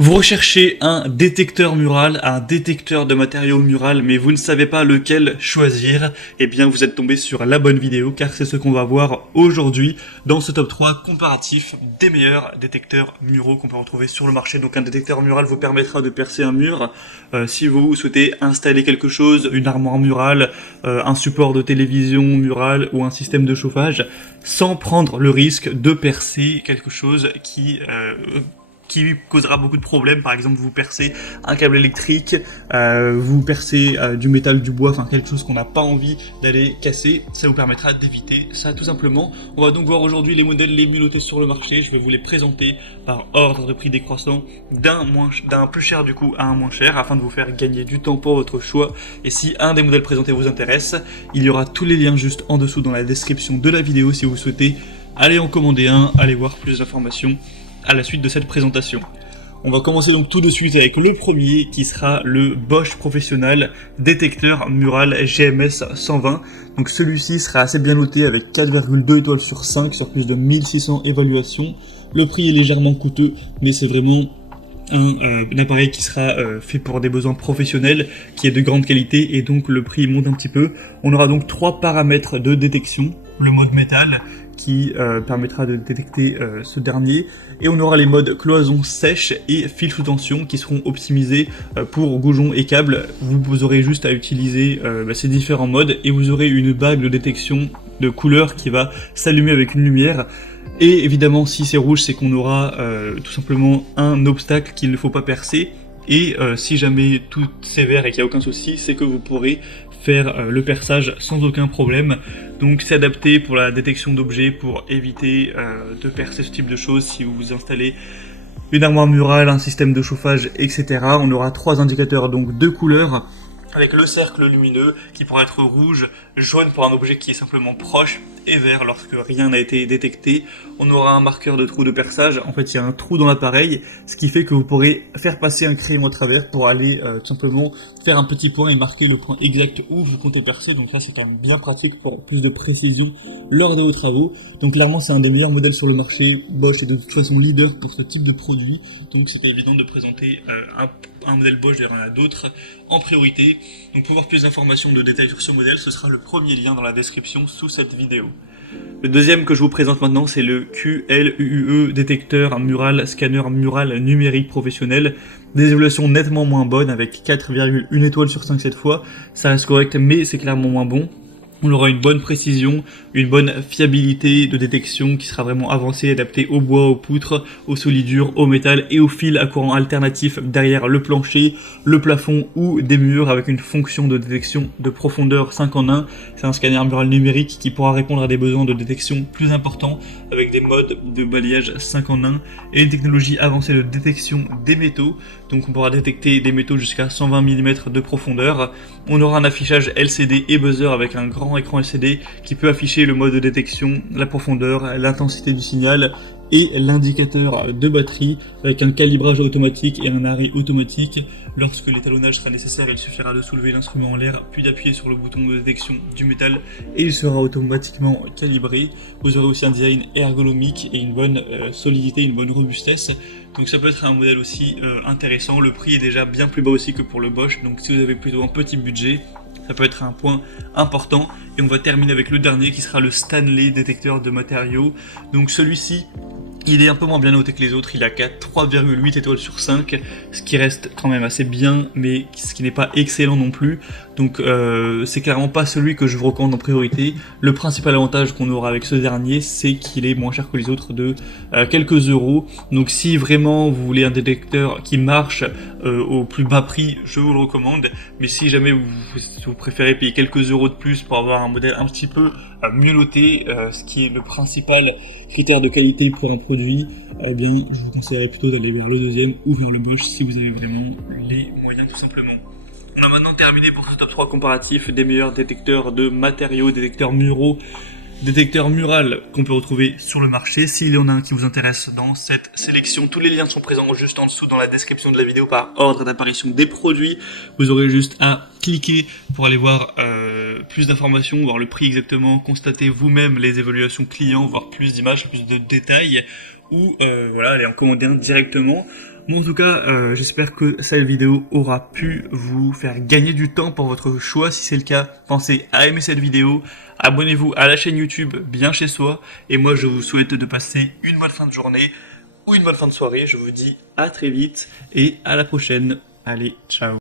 Vous recherchez un détecteur mural, un détecteur de matériaux mural, mais vous ne savez pas lequel choisir, eh bien vous êtes tombé sur la bonne vidéo, car c'est ce qu'on va voir aujourd'hui dans ce top 3 comparatif des meilleurs détecteurs muraux qu'on peut retrouver sur le marché. Donc un détecteur mural vous permettra de percer un mur si vous souhaitez installer quelque chose, une armoire murale, un support de télévision mural ou un système de chauffage, sans prendre le risque de percer quelque chose qui causera beaucoup de problèmes. Par exemple, vous percez un câble électrique, vous percez du métal, du bois, enfin quelque chose qu'on n'a pas envie d'aller casser. Ça vous permettra d'éviter ça tout simplement. On va donc voir aujourd'hui les modèles les mieux notés sur le marché. Je vais vous les présenter par ordre de prix décroissant, d'un plus cher du coup à un moins cher, afin de vous faire gagner du temps pour votre choix. Et si un des modèles présentés vous intéresse, il y aura tous les liens juste en dessous dans la description de la vidéo si vous souhaitez aller en commander un, aller voir plus d'informations à la suite de cette présentation. On va commencer donc tout de suite avec le premier qui sera le Bosch Professional détecteur mural GMS 120. Donc celui-ci sera assez bien noté avec 4,2 étoiles sur 5 sur plus de 1600 évaluations. Le prix est légèrement coûteux, mais c'est vraiment un appareil qui sera fait pour des besoins professionnels, qui est de grande qualité, et donc le prix monte un petit peu. On aura donc 3 paramètres de détection. Le mode métal qui permettra de détecter ce dernier, et on aura les modes cloison sèche et fil sous tension qui seront optimisés pour goujon et câble. Vous aurez juste à utiliser ces différents modes et vous aurez une bague de détection de couleur qui va s'allumer avec une lumière. Et évidemment, si c'est rouge, c'est qu'on aura tout simplement un obstacle qu'il ne faut pas percer. Et si jamais tout c'est vert et qu'il n'y a aucun souci, c'est que vous pourrez faire le perçage sans aucun problème. Donc c'est adapté pour la détection d'objets, pour éviter de percer ce type de choses si vous installez une armoire murale, un système de chauffage, etc. On aura 3 indicateurs, donc 2 couleurs, avec le cercle lumineux qui pourra être rouge, jaune pour un objet qui est simplement proche, et vert lorsque rien n'a été détecté. On aura un marqueur de trou de perçage. En fait, il y a un trou dans l'appareil, ce qui fait que vous pourrez faire passer un crayon à travers pour aller tout simplement faire un petit point et marquer le point exact où vous comptez percer. Donc là, c'est quand même bien pratique pour plus de précision lors de vos travaux. Donc clairement, c'est un des meilleurs modèles sur le marché. Bosch est de toute façon leader pour ce type de produit, donc c'est évident de présenter un modèle Bosch, d'ailleurs il y en a d'autres en priorité. Donc pour voir plus d'informations de détails sur ce modèle, ce sera le premier lien dans la description sous cette vidéo. Le deuxième que je vous présente maintenant, c'est le QLUE détecteur mural, scanner mural numérique professionnel. Des évaluations nettement moins bonnes avec 4,1 étoiles sur 5 cette fois. Ça reste correct, mais c'est clairement moins bon. On aura une bonne précision, une bonne fiabilité de détection qui sera vraiment avancée, adaptée au bois, aux poutres, aux solidures, au métal et aux fils à courant alternatif derrière le plancher, le plafond ou des murs, avec une fonction de détection de profondeur 5 en 1. C'est un scanner mural numérique qui pourra répondre à des besoins de détection plus importants avec des modes de balayage 5 en 1 et une technologie avancée de détection des métaux. Donc on pourra détecter des métaux jusqu'à 120 mm de profondeur. On aura un affichage LCD et buzzer avec un grand écran LCD qui peut afficher le mode de détection, la profondeur, l'intensité du signal et l'indicateur de batterie avec un calibrage automatique et un arrêt automatique. Lorsque l'étalonnage sera nécessaire, il suffira de soulever l'instrument en l'air puis d'appuyer sur le bouton de détection du métal et il sera automatiquement calibré. Vous aurez aussi un design ergonomique et une bonne solidité, une bonne robustesse. Donc ça peut être un modèle aussi intéressant. Le prix est déjà bien plus bas aussi que pour le Bosch, donc si vous avez plutôt un petit budget, ça peut être un point important. Et on va terminer avec le dernier qui sera le Stanley détecteur de matériaux. Donc celui-ci, il est un peu moins bien noté que les autres, il a qu'à 3,8 étoiles sur 5, ce qui reste quand même assez bien, mais ce qui n'est pas excellent non plus. Donc c'est clairement pas celui que je vous recommande en priorité. Le principal avantage qu'on aura avec ce dernier, c'est qu'il est moins cher que les autres de quelques euros. Donc si vraiment vous voulez un détecteur qui marche au plus bas prix, je vous le recommande. Mais si jamais vous préférez payer quelques euros de plus pour avoir un modèle un petit peu mieux noté, ce qui est le principal critère de qualité pour un produit, eh bien je vous conseillerais plutôt d'aller vers le deuxième ou vers le Bosch si vous avez vraiment les moyens tout simplement. On a maintenant terminé pour ce top 3 comparatif des meilleurs détecteurs de matériaux, détecteurs muraux, détecteur mural qu'on peut retrouver sur le marché. S'il y en a un qui vous intéresse dans cette sélection, tous les liens sont présents juste en dessous dans la description de la vidéo par ordre d'apparition des produits. Vous aurez juste à cliquer pour aller voir plus d'informations, voir le prix exactement, constater vous-même les évaluations clients, voir plus d'images, plus de détails, ou voilà, aller en commander un directement. Bon, en tout cas, j'espère que cette vidéo aura pu vous faire gagner du temps pour votre choix. Si c'est le cas, pensez à aimer cette vidéo, abonnez-vous à la chaîne YouTube Bien Chez Soi, et moi je vous souhaite de passer une bonne fin de journée ou une bonne fin de soirée. Je vous dis à très vite et à la prochaine. Allez, ciao.